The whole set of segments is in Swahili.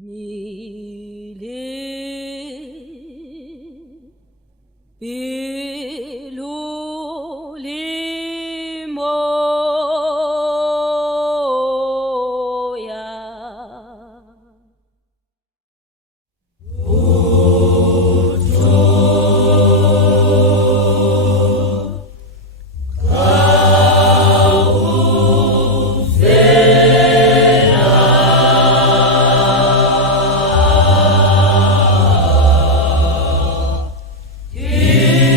Mille piluli moja. Yeah.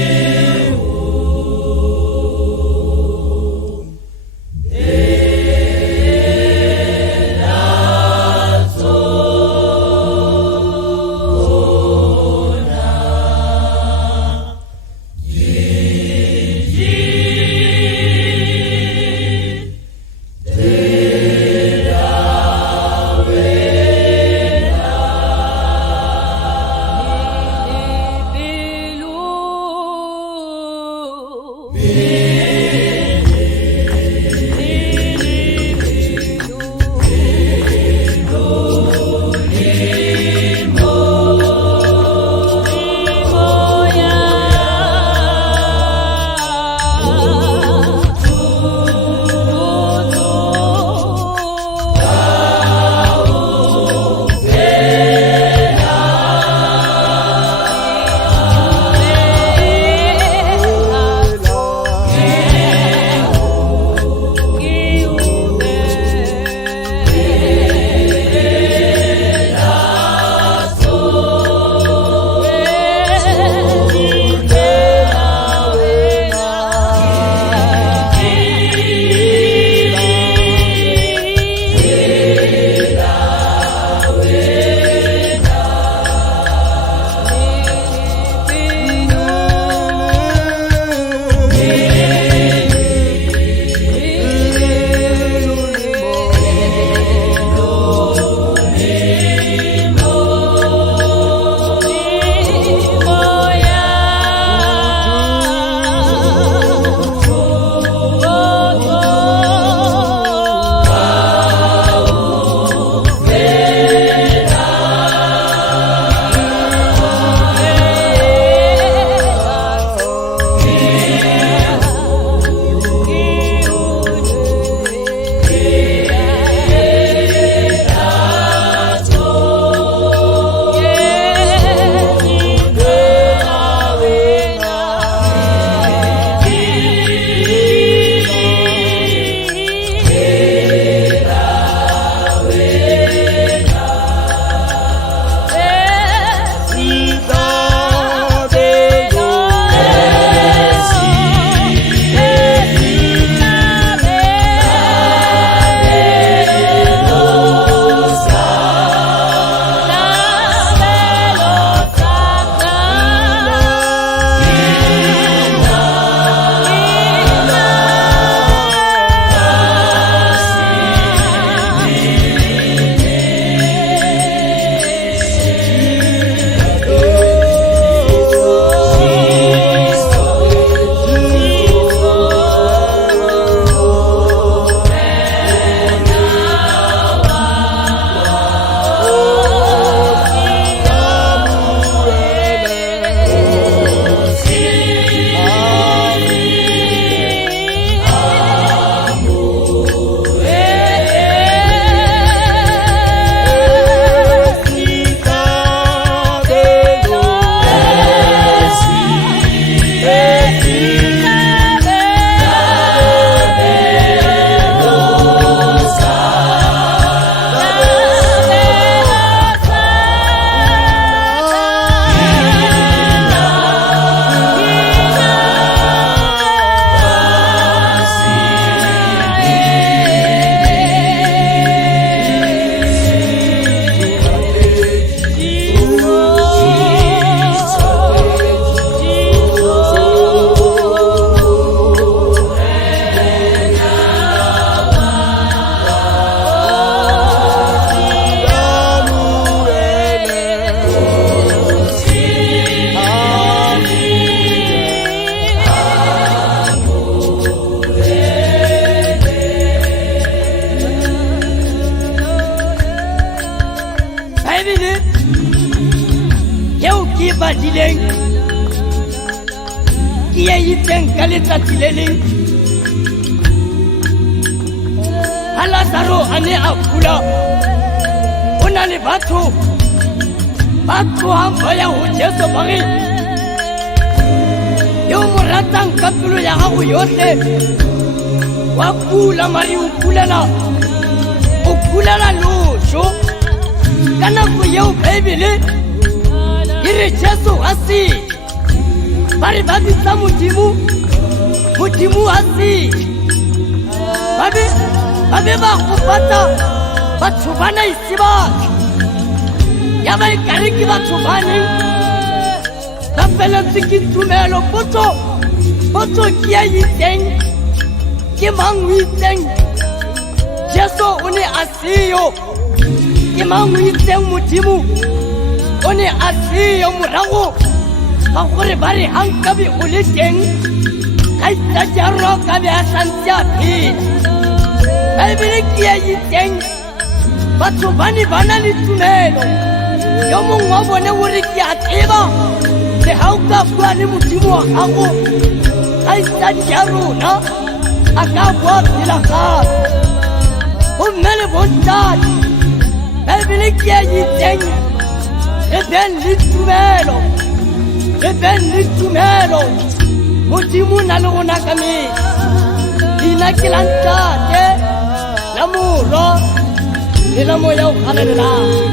Bible yeo ke badileng ke ya itseng ka letsatsi le leng ha Lazaro a ne a kula ho na le batho ba tlohang ba ya ho Jesu ba re yo mo ratang ka pelo ya gago yohle wa kula mari o kulela loso ka nako yeo Bible e re Jesu a se ba re ba bitsa Modimo a se ba be ba gopatsa batho ba na isebaka ya ba e kare ke batho ba neng ba feletswe ke tumelo potso ke ya itseng ke mang o itseng Jesu o ne a seyo ke mang o itseng Modimo o ne a seyo morago ga gore ba re hankabe o le teng ka itsajaro ka be a santse a phetse Bible ke ya itseng batho ba ne ba na le tumelo yo mongwe wa bone o re ke a tseba le ha o ka bua le Modimo wa gago ka itsadi ya rona a ka bua phela gape bomme le bontate Bible ke ya itseng re beng le tumelo Modimo na le rona ka metsi leina ke la Ntate la Morwa le la Moya o kgalelelang